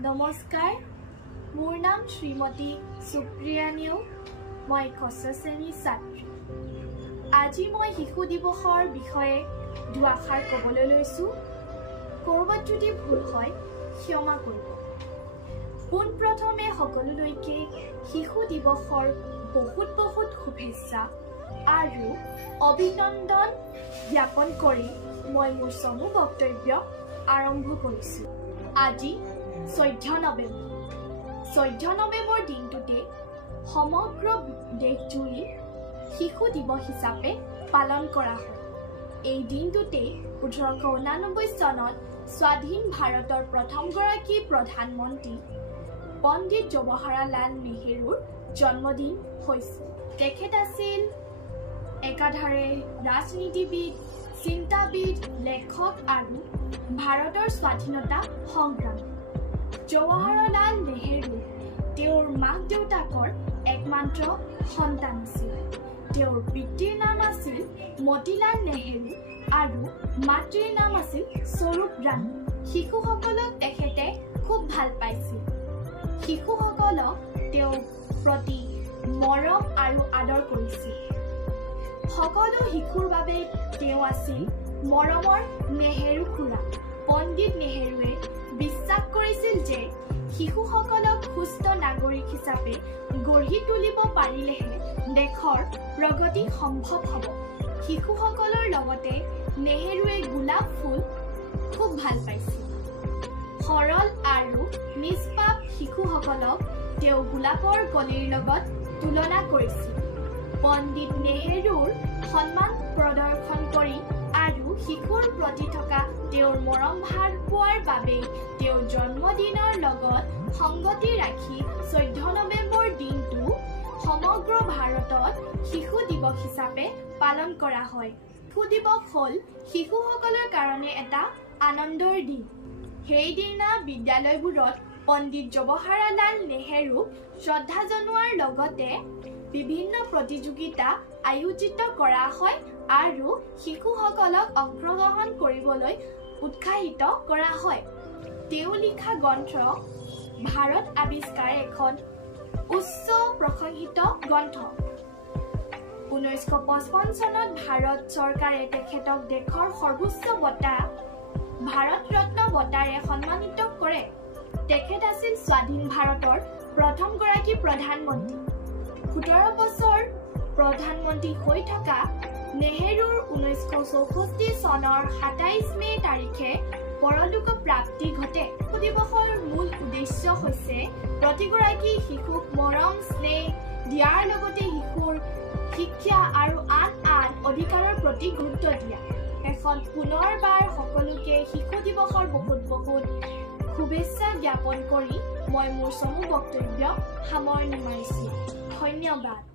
নমস্কাৰ মোৰ নাম শ্ৰীমতী সুপ্ৰিয়া নেওগ মই ষষ্ঠ শ্ৰেণীৰ ছাত্ৰী আজি মই শিশু দিৱসৰ বিষয়ে দুআষাৰ ক'বলৈ লৈছো কৰবাত যদি ভুল হয় ক্ষমা কৰিব পোনপ্ৰথমে সকলোলৈকে শিশু দিৱসৰ বহুত শুভেচ্ছা আৰু অভিনন্দন জ্ঞাপন কৰি মই মোৰ চমু বক্তব্য আৰম্ভ কৰিছো আজি 14 নৱেম্বৰ দিনটোতে সমগ্ৰ দেশজুৰি শিশু দিৱস হিচাপে পালন কৰা হয় এই দিনটোতে 1889 চনত স্বাধীন ভাৰতৰ প্ৰথমগৰাকী প্ৰধানমন্ত্ৰী পণ্ডিত জৱাহৰলাল নেহেৰুৰ জন্মদিন হৈছিল তেখেত আছিল একাধাৰে ৰাজনীতিবিদ চিন্তাবিদ লেখক আৰু ভাৰতৰ স্বাধীনতা সংগ্ৰামী জৱাহৰলাল নেহেৰু তেওঁৰ মাক দেউতাকৰ একমাত্ৰ সন্তান আছিল তেওঁৰ পিতৃৰ নাম আছিল মতিলাল নেহেৰু আৰু মাতৃৰ নাম আছিল স্বৰূপ ৰাণী শিশুসকলক তেখেতে খুব ভাল পাইছিল শিশুসকলক তেওঁৰ প্ৰতি মৰম আৰু আদৰ কৰিছিল সকলো শিশুৰ বাবে তেওঁ আছিল মৰমৰ নেহেৰু খুৰা পণ্ডিত নেহেৰুৱে বিশ্বাস কৰিছিল যে শিশুসকলক সুস্থ নাগৰিক হিচাপে গঢ়ি তুলিব পাৰিলেহে দেশৰ প্ৰগতি সম্ভৱ হ'ব শিশুসকলৰ লগতে নেহেৰুৱে গোলাপ ফুল খুব ভাল পাইছিল সৰল আৰু নিষ্পাপ শিশুসকলক তেওঁ গোলাপৰ কলিৰ লগত তুলনা কৰিছিল পণ্ডিত নেহেৰুৰ সন্মান প্ৰদৰ্শন কৰি আৰু শিশুৰ প্ৰতি থকা তেওঁৰ মৰম ভাৱ পোৱাৰ বাবে তেওঁৰ জন্মদিনৰ লগত সংগতি ৰাখি 14 নৱেম্বৰ দিনটো সমগ্ৰ ভাৰতত শিশু দিৱস হিচাপে পালন কৰা হয় শিশু দিৱস হ'ল শিশুসকলৰ কাৰণে এটা আনন্দৰ দিন সেইদিনা বিদ্যালয়বোৰত পণ্ডিত জৱাহৰলাল নেহেৰুক শ্ৰদ্ধা জনোৱাৰ লগতে বিভিন্ন প্ৰতিযোগিতা আয়োজিত কৰা হয় আৰু শিশুসকলক অংশগ্ৰহণ কৰিবলৈ উৎসাহিত কৰা হয় তেওঁ লিখা গ্ৰন্থ ভাৰত আৱিষ্কাৰ এখন উচ্চ প্ৰশংসিত গ্ৰন্থ 1955 চনত ভাৰত চৰকাৰে তেখেতক দেশৰ সৰ্বোচ্চ বঁটা ভাৰত ৰত্ন বঁটাৰে সন্মানিত কৰে তেখেত আছিল স্বাধীন ভাৰতৰ প্ৰথমগৰাকী প্ৰধানমন্ত্ৰী 17 বছৰ প্ৰধানমন্ত্ৰী হৈ থকা নেহেৰুৰ 1964 চনৰ 27 মে তাৰিখে পৰলোক প্ৰাপ্তি ঘটে দিৱসৰ মূল উদ্দেশ্য হৈছে প্ৰতিগৰাকী শিশুক মৰম স্নেহ দিয়াৰ লগতে শিশুৰ শিক্ষা আৰু আন অধিকাৰৰ প্ৰতি গুৰুত্ব দিয়া এখন পুনৰবাৰ সকলোকে শিশু দিৱসৰ বহুত শুভেচ্ছা জ্ঞাপন কৰি মই মোৰ চমু বক্তব্য সামৰণি মাৰিছো ধন্যবাদ